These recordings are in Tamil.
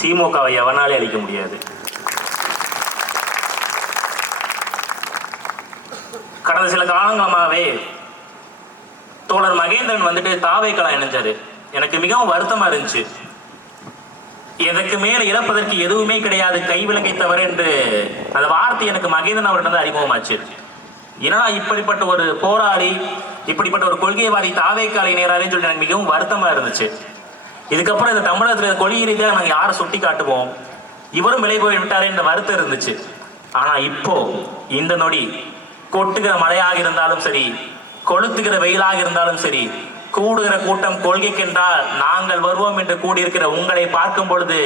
திமுகவை எவனாலே அழிக்க முடியாது. கடந்த சில காலங்களாகவே தோழர் மகேந்திரன் வந்துட்டு தாவேக்களா இணைஞ்சாரு. எனக்கு மிகவும் வருத்தமா இருந்துச்சு. எனக்கு மேல இழப்பதற்கு எதுவுமே கிடையாது, கைவிலங்கை தவிர என்று அந்த வார்த்தை எனக்கு மகேந்திரன் அவர்கிட்ட அறிமுகமாச்சு. ஏன்னா இப்படிப்பட்ட ஒரு போராளி, இப்படிப்பட்ட ஒரு கொள்கைவாதி தாவேக்காலை நேரான்னு சொல்லிட்டு எனக்கு மிகவும் வருத்தமா இருந்துச்சு. இதுக்கப்புறம் இந்த தமிழகத்தில் கொள்கை ரீதியாக நாங்கள் யாரை சுட்டி காட்டுவோம், இவரும் விலை போய் விட்டாரே என்ற வருத்தம் இருந்துச்சு. ஆனா இப்போ இந்த நொடி கொட்டுகிற மழையாக இருந்தாலும் சரி, கொளுத்துகிற வெயிலாக இருந்தாலும் சரி, கூடுகிற கூட்டம் கொள்கைக்கென்றால் நாங்கள் வருவோம் என்று கூடியிருக்கிற உங்களை பார்க்கும் பொழுது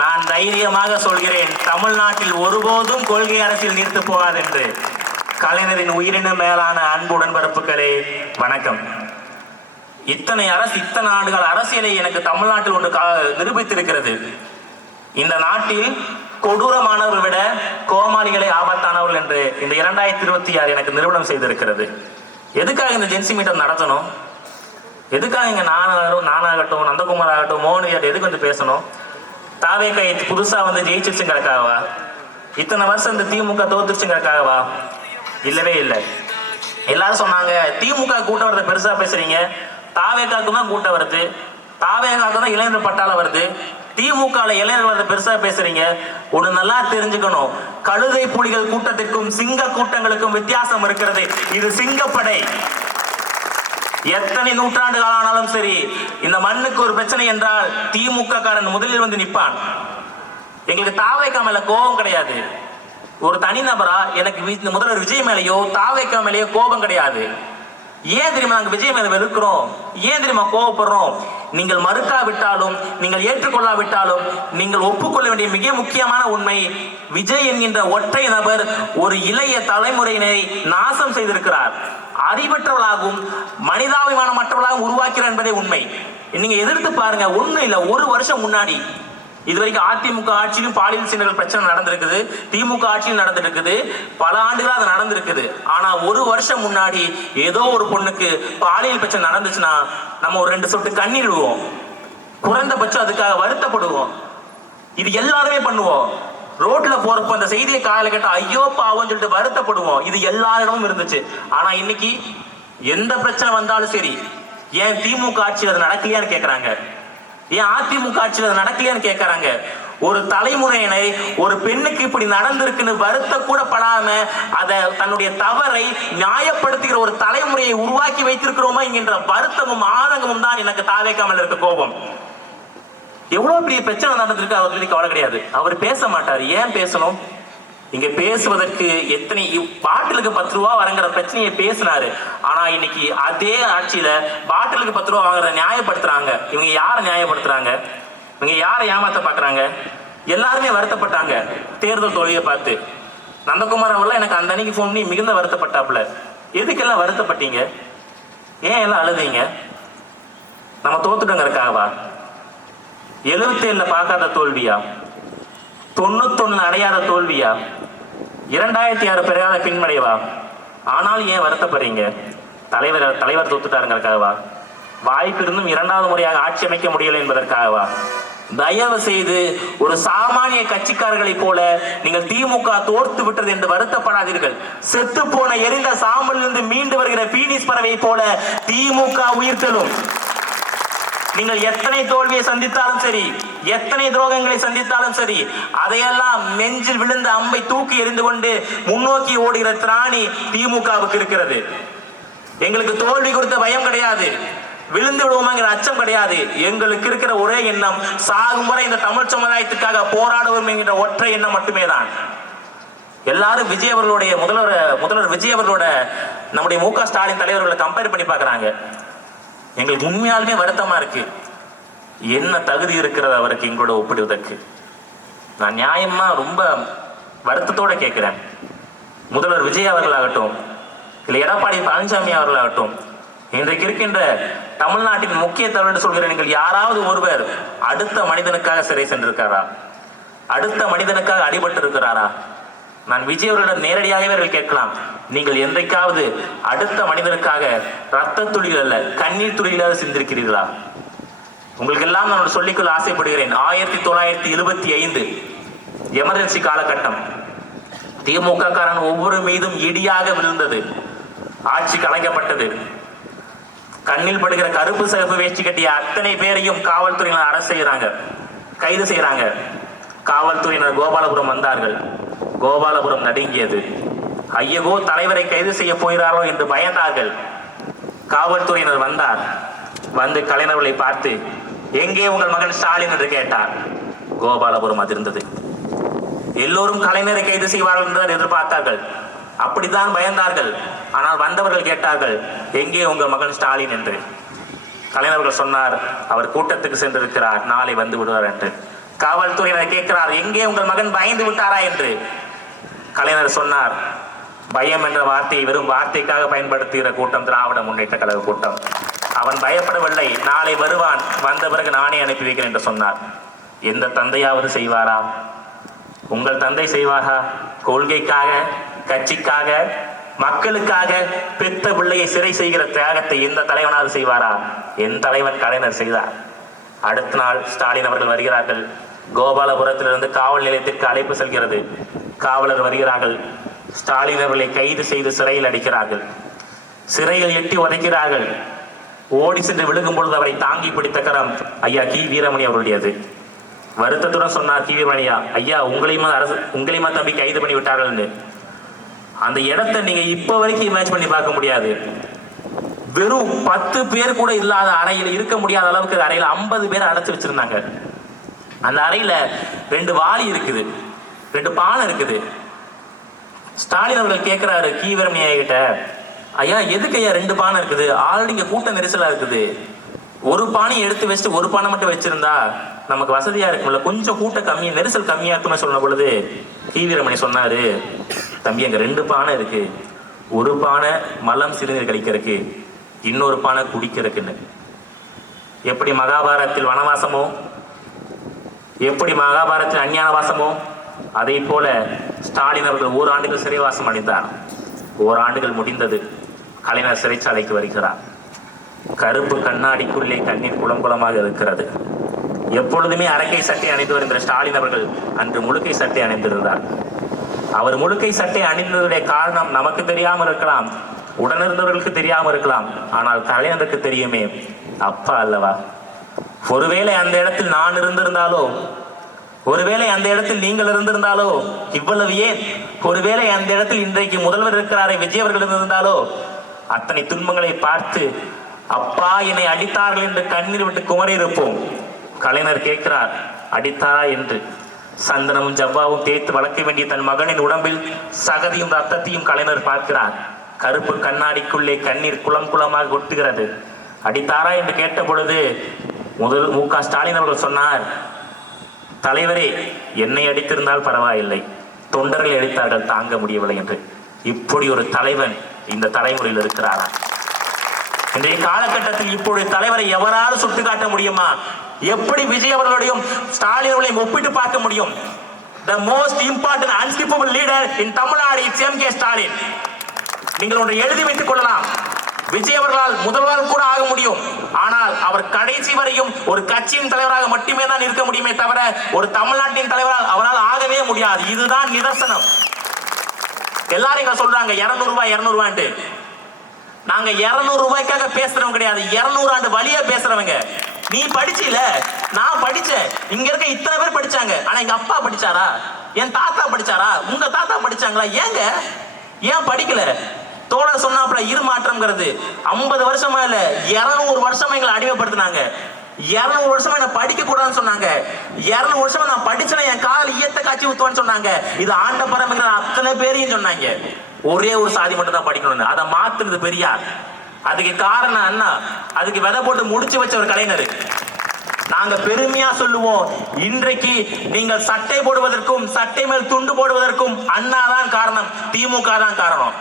நான் தைரியமாக சொல்கிறேன், தமிழ்நாட்டில் ஒருபோதும் கொள்கை அரசியல் நீர்த்து போகாது என்று. கலைஞரின் உயிரின மேலான அன்பு உடன்பரப்புகளே வணக்கம். இத்தனை ஆண்டுகள் அரசியலை எனக்கு தமிழ்நாட்டில் ஒன்று நிரூபித்திருக்கிறது. இந்த நாட்டில் கொடூரமானவர்கள் விட கோமாளிகளை ஆபத்தானவர்கள் என்று இந்த 2026 எனக்கு நிறுவனம் செய்திருக்கிறது. எதுக்காக இந்த ஜென்சி மீட்டம் நடத்தணும்? எதுக்காக இங்க நானாகட்டும், நந்தகுமார் ஆகட்டும், மோகன் எதுக்கு வந்து பேசணும்? தாவேக்கை புதுசா வந்து ஜெயிச்சிருச்சுங்கிறக்காகவா? இத்தனை வருஷம் இந்த திமுக தோத்துருச்சுங்கிறக்காகவா? இல்லவே இல்லை. எல்லாரும் சொன்னாங்க திமுக கூட்டம் வரத பெருசா பேசுறீங்க, தாவேக்காக்கு தான் கூட்டம் வருது, தாவேக்காக்கு தான் இளைஞர் பட்டாளம் வருது, திமுக இளைஞர் வரத பெருசா பேசுறீங்க. ஒண்ணு நல்லா தெரிஞ்சுக்கணும், கழுதை புலிகள் கூட்டத்திற்கும் சிங்க கூட்டங்களுக்கும் வித்தியாசம் இருக்கிறது. இது சிங்கப்படை. எத்தனை நூற்றாண்டு காலானாலும் சரி, இந்த மண்ணுக்கு ஒரு பிரச்சனை என்றால் திமுக காரன் முதலில் வந்து நிற்பான். எங்களுக்கு தாவேக்கா மேல கோபம் கிடையாது. ஒரு தனிநபரா எனக்கு முதல்வர் விஜய் மேலேயோ தாவேக்கா மேலேயோ கோபம் கிடையாது. ஏன் தெரியுமா நாங்கள் விஜய் மேல வெறுக்கிறோம்? ஏன் தெரியுமா கோபப்படுறோம்? நீங்கள் மறுக்காவிட்டாலும், நீங்கள் ஏற்றுக்கொள்ளாவிட்டாலும், நீங்கள் ஒப்புக்கொள்ள வேண்டிய மிக முக்கியமான உண்மை, விஜய் என்கின்ற ஒற்றை நபர் ஒரு இளைய தலைமுறையினை நாசம் செய்திருக்கிறார். அறிவற்றவளாகவும் மனிதாபிமானமற்றவளாகவும் உருவாக்கிறார் என்பதே உண்மை. நீங்க எதிர்த்து பாருங்க. ஒண்ணு இல்ல, ஒரு வருஷம் முன்னாடி இதுவரைக்கும் அதிமுக ஆட்சியிலும் பாலியல் சின்னங்கள் பிரச்சனை நடந்திருக்குது, திமுக ஆட்சியில் நடந்திருக்குது, பல ஆண்டுகளா அது நடந்திருக்குது. ஆனா ஒரு வருஷம் முன்னாடி ஏதோ ஒரு பொண்ணுக்கு பாலியல் பிரச்சனை நடந்துச்சுன்னா நம்ம ஒரு 2 சொட்டு கண்ணீர் விடுவோம், குறைந்தபட்சம் அதுக்காக வருத்தப்படுவோம். இது எல்லாருமே பண்ணுவோம். ரோட்ல போறப்ப அந்த செய்தியை காலையில கேட்டா ஐயோ பாவம் சொல்லிட்டு வருத்தப்படுவோம். இது எல்லாரிடமும் இருந்துச்சு. ஆனா இன்னைக்கு எந்த பிரச்சனை வந்தாலும் சரி, ஏன் திமுக ஆட்சியில் அது நடக்கலையான்னு கேட்கறாங்க, ஏன் அதிமுக ஆட்சியில் நடக்கலையான்னு கேட்கறாங்க. ஒரு தலைமுறையினை ஒரு பெண்ணுக்கு இப்படி நடந்திருக்குன்னு வருத்த கூட படாம அதை தன்னுடைய தவறை நியாயப்படுத்துகிற ஒரு தலைமுறையை உருவாக்கி வைத்திருக்கிறோமா என்கின்ற வருத்தமும் ஆதங்கமும் தான் எனக்கு தாவேக்காமல் இருக்க கோபம். எவ்வளவு பெரிய பிரச்சனை நடந்திருக்கு, அவர் பத்தி கவலை கிடையாது. அவர் பேச மாட்டார். ஏன் பேசணும்? இங்க பேசுவதற்கு எத்தனை பாட்டிலுக்கு 10 ரூபா வரங்கிற பிரச்சனையை பேசினாரு. ஆனா இன்னைக்கு அதே ஆட்சியில பாட்டிலுக்கு 10 ரூபா வாங்குறத நியாயப்படுத்துறாங்க. இவங்க யாரை நியாயப்படுத்துறாங்க? இவங்க யாரை ஏமாத்த பாக்குறாங்க? எல்லாருமே வருத்தப்பட்டாங்க தேர்தல் தோல்வியை பார்த்து. நந்தகுமார் அவர்லாம் எனக்கு அந்த அன்னைக்கு போன் பண்ணி மிகுந்த வருத்தப்பட்டாப்புல. எதுக்கெல்லாம் வருத்தப்பட்டீங்க? ஏன் எல்லாம் அழுதீங்க? நம்ம தோத்துட்டோங்கிறக்காகவா? 77 பார்க்காத தோல்வியா? 91 அடையாத தோல்வியா? 2006 பெறாத பின்மடைவா? ஆனால் ஏன் வருத்தப்படுறீங்க? தலைவர் தோத்துட்டாருங்கிறதுக்காகவா? வாய்ப்பு இருந்தும் 2வது முறையாக ஆட்சி அமைக்க முடியலை என்பதற்காகவா? தயவு செய்து ஒரு சாமானிய கட்சிக்காரர்களை போல நீங்கள் திமுக தோர்த்து விட்டது என்று வருத்தப்படாதீர்கள். செத்து போன எரிந்த சாம்பலிலிருந்து மீண்டு வருகிற பீனிஸ் பறவை போல திமுக உயிர்த்தெழும். நீங்கள் எத்தனை தோல்வியை சந்தித்தாலும் சரி, எத்தனை துரோகங்களை சந்தித்தாலும் சரி, அதையெல்லாம் நெஞ்சில் விழுந்த அம்பை தூக்கி எறிந்து கொண்டு முன்னோக்கி ஓடுகிற திராணி திமுகவுக்கு இருக்கிறது. எங்களுக்கு தோல்வி கொடுத்த பயம் கிடையாது, விழுந்து விடுவோமாங்கிற அச்சம் கிடையாது. எங்களுக்கு இருக்கிற ஒரே எண்ணம், சாகும் வரை இந்த தமிழ் சமுதாயத்துக்காக போராடுவோம் என்கிற ஒற்றை எண்ணம் மட்டுமே தான். எல்லாரும் விஜய் அவர்களுடைய முதல்வர் விஜய் அவர்களோட நம்முடைய மு.க. ஸ்டாலின் தலைவர்களை கம்பேர் பண்ணி பார்க்கறாங்க. எங்களுக்கு உண்மையாலுமே வருத்தமா இருக்கு. என்ன தகுதி இருக்கிறது அவருக்கு எங்களோட ஒப்பிடுவதற்கு? நான் நியாயமா ரொம்ப வருத்தத்தோட கேட்கிறேன். முதல்வர் விஜய் அவர்களாகட்டும், இல்லை எடப்பாடி பழனிசாமி அவர்களாகட்டும், இன்றைக்கு இருக்கின்ற தமிழ்நாட்டின் முக்கிய தலைவர் சொல்கிற நீங்கள் யாராவது ஒருவர் அடுத்த மனிதனுக்காக சிறை சென்றிருக்காரா? அடுத்த மனிதனுக்காக அடிபட்டு இருக்கிறாரா? நான் விஜய் அவர்களிடம் நேரடியாகவே கேட்கலாம், நீங்கள் என்றைக்காவது அடுத்த மனிதனுக்காக ரத்த துளிகள் அல்ல கண்ணீர் துளிகளாக சிந்திருக்கிறீர்களா? உங்களுக்கு எல்லாம் நான் சொல்லிக்கொள்ள ஆசைப்படுகிறேன். 1975 எமர்ஜென்சி காலகட்டம். திமுக காரன் ஒவ்வொரு மீதும் இடியாக விழுந்தது. ஆட்சி கலைக்கப்பட்டது. கண்ணில் படுகிற கருப்பு சிவப்பு வேஷ்டி கட்டிய அத்தனை பேரையும் காவல்துறையினர் அரசு செய்யறாங்க, கைது செய்யறாங்க. காவல்துறையினர் கோபாலபுரம் வந்தார்கள். கோபாலபுரம் நடுங்கியது. ஐயகோ தலைவரை கைது செய்ய போகிறாரோ என்று பயந்தார்கள். காவல்துறையினர் வந்தார். வந்து கலைஞர்களை பார்த்து, எங்கே உங்கள் மகன் ஸ்டாலின் என்று கேட்டார். கோபாலபுரம் அதிர்ந்தது. எல்லோரும் கலைஞரை கைது செய்வார்கள் என்று எதிர்பார்த்தார்கள். அப்படித்தான் பயந்தார்கள். ஆனால் வந்தவர்கள் கேட்டார்கள், எங்கே உங்கள் மகன் ஸ்டாலின் என்று. கலைஞர்கள் சொன்னார், அவர் கூட்டத்துக்கு சென்றிருக்கிறார், நாளை வந்து விடுவார் என்று. காவல்துறையினர் கேட்கிறார், எங்கே உங்கள் மகன் பயந்து விட்டாரா என்று. கலைஞர் சொன்னார், பயம் என்ற வார்த்தையை வெறும் வார்த்தைக்காக பயன்படுத்துகிற கூட்டம் திராவிட முன்னேற்ற கழக கூட்டம். அவன் பயப்படவில்லை, நாளை வருவான், வந்த பிறகு நானே அனுப்பி வைக்கிறேன் என்று சொன்னார். எந்த தந்தையாவது செய்வாரா? உங்கள் தந்தை செய்வாரா? கொள்கைக்காக, கட்சிக்காக, மக்களுக்காக பெத்த பிள்ளையை சிறை செய்கிற தியாகத்தை எந்த தலைவனாவது செய்வாரா? என் தலைவன் கலைஞர் செய்தார். அடுத்த நாள் ஸ்டாலின் அவர்கள் வருகிறார்கள். கோபாலபுரத்திலிருந்து காவல் நிலையத்திற்கு அழைப்பு செல்கிறது. காவலர் வருகிறார்கள். ஸ்டாலின் அவர்களை கைது செய்து சிறையில் அடிக்கிறார்கள். சிறையில் எட்டி உதைக்கிறார்கள். ஓடி சென்று விழுகும் பொழுது அவரை தாங்கி பிடித்த கரம் ஐயா கி வீரமணி அவர்களுடையது. வருத்தத்துடன் சொன்னார் கி வீரமணியா, ஐயா உங்களையுமா தம்பி கைது பண்ணி விட்டார்கள் என்று. அந்த இடத்தை நீங்க இப்ப வரைக்கும் இமேஜ் பண்ணி பார்க்க முடியாது. வெறும் 10 பேர் கூட இல்லாத அறையில் இருக்க முடியாத அளவுக்கு அறையில 50 பேர் அடைச்சு வச்சிருந்தாங்க. அந்த அறையில 2 வாளி இருக்குது, 2 பானை இருக்குது. ஸ்டாலின் அவர்கள் கேட்கிறாரு கி வீரமணியா கிட்ட, ஐயா எதுக்கு ஐயா 2 பானை இருக்குது? ஆல்ரெடி இங்க கூட்ட நெரிசலா இருக்குது. ஒரு பானையை எடுத்து வச்சுட்டு ஒரு பானை மட்டும் வச்சிருந்தா நமக்கு வசதியா இருக்கும்ல, கொஞ்சம் கூட்ட கம்மியா நெரிசல் கம்மியா இருக்குன்னு சொன்ன பொழுது கி வீரமணி சொன்னாரு, தம்பி அங்க 2 பானை இருக்கு. ஒரு பானை மலம் சிறுநீர் கழிக்கிறதுக்கு, இன்னொரு பானை குடிக்கிறதுக்குன்னு. எப்படி மகாபாரதத்தில் வனவாசமோ, எப்படி மகாபாரதத்தில் அஞ்ஞானவாசமோ, அதே போல ஸ்டாலின் அவர்கள் 1 ஆண்டுகள் சிறைவாசம் அடைந்தார். 1 ஆண்டுகள் முடிந்தது. கலைஞர் சிறைச்சாலைக்கு வருகிறார். கருப்பு கண்ணாடிக்குள்ளே கண்ணீர் குளமாக இருக்கிறது. எப்பொழுதுமே அரக்கை சட்டை அணிந்து வருகிற ஸ்டாலின் அவர்கள் அன்று முழுக்கை சட்டை அணிந்திருந்தார். அவர் முழுக்கை சட்டை அணிந்ததுடைய காரணம் நமக்கு தெரியாமல் இருக்கலாம், உடனிருந்தவர்களுக்கு தெரியாமல் இருக்கலாம். ஆனால் கலைஞருக்கு தெரியுமே, அப்பா அல்லவா. ஒருவேளை அந்த இடத்தில் நான் இருந்திருந்தாலோ, ஒருவேளை அந்த இடத்தில் நீங்கள் இருந்திருந்தாலோ, இவ்வளவு ஏன் ஒருவேளை அந்த இடத்தில் இன்றைக்கு முதல்வர் இருக்கிறாரே விஜய் அவர்கள் இருந்திருந்தாலோ, அத்தனை துன்பங்களை பார்த்து அப்பா என்னை அடித்தார்கள் என்று கண்ணீர் விட்டு குமரி இருப்போம். கலைஞர் கேட்கிறார், அடித்தாரா என்று. சந்தனமும் ஜவ்வாவும் தேய்த்து வளர்க்க வேண்டிய தன் மகனின் உடம்பில் சகதியும் ரத்தத்தையும் கலைஞர் பார்க்கிறார். கருப்பு கண்ணாடிக்குள்ளே கண்ணீர் குளமாக கொட்டுகிறது. அடித்தாரா என்று கேட்ட பொழுது மு.க. ஸ்டாலின் அவர்கள் சொன்னார், தலைவரே என்னை அடித்திருந்தால் பரவாயில்லை, தொண்டர்கள் அடித்தார்கள் தாங்க முடியவில்லை என்று. இப்படி ஒரு தலைவன் இந்த தலைமுறையில் இருக்கிறாரா? இன்றைய காலகட்டத்தில் இப்பொழுது தலைவரை எவராலும் சுட்டு காட்ட முடியுமா? எப்படி விஜய் அவர்களையும் ஸ்டாலின் அவர்களையும் ஒப்பிட்டு பார்க்க முடியும்? The most important unskippable leader in Tamil Nadu is M.K. Stalin. நீங்கள் ஒன்றை எழுதி வைத்துக் கொள்ளலாம். விஜய் அவர்களால் முதல்வர் கூட ஆக முடியும். ஆனால் அவர் கடைசி வரையும் ஒரு கட்சியின் தலைவராக மட்டுமே தான் இருக்க முடியுமே தவிர ஒரு தமிழ்நாட்டின் தலைவரால் அவரால் ஆகவே முடியாது. இதுதான் நிதர்சனம். எல்லாரும் இங்க சொல்றாங்க 200 ரூபாய் 200 ரூபாய்ட்டு. நாங்க 200 ரூபாய்க்காக பேசுறவங்க கிடையாது, 200 ஆண்டு வழியா பேசுறவங்க. நீ படிச்சில, நான் படிச்சேன், இங்க இருக்க இத்தனை பேர் படிச்சாங்க. ஆனா எங்க அப்பா படிச்சாரா? என் தாத்தா படிச்சாரா? உங்க தாத்தா படிச்சாங்களா? ஏன் படிக்கல? தோழர் சொன்னாப்புல இருமாற்றம்ங்கிறது 50 வருஷமா இல்ல 200 வருஷமா எங்களை அடிமைப்படுத்தினாங்க. 200 வருஷமா என்ன படிக்க கூடாதுன்னு சொன்னாங்க. 200 வருஷமா நான் படிச்சேன்னா என் கால ஈயத்த காட்சி ஊத்துவான்னு சொன்னாங்க. இது ஆண்ட பரம்பரை அத்தனை பேரையும் சொன்னாங்க. ஒரே ஒரு சாதி மட்டும் தான் படிக்கணும்னு. அதை மாத்துனது பெரியார். அதுக்கு காரணம் என்ன? அதுக்கு விதை போட்டு முடிச்சு வச்ச ஒரு கலைஞர். நாங்க பெருமையா சொல்லுவோம், இன்றைக்கு நீங்கள் சட்டை போடுவதற்கும் சட்டை மேல் துண்டு போடுவதற்கும் அண்ணா தான் காரணம், திமுக தான் காரணம்.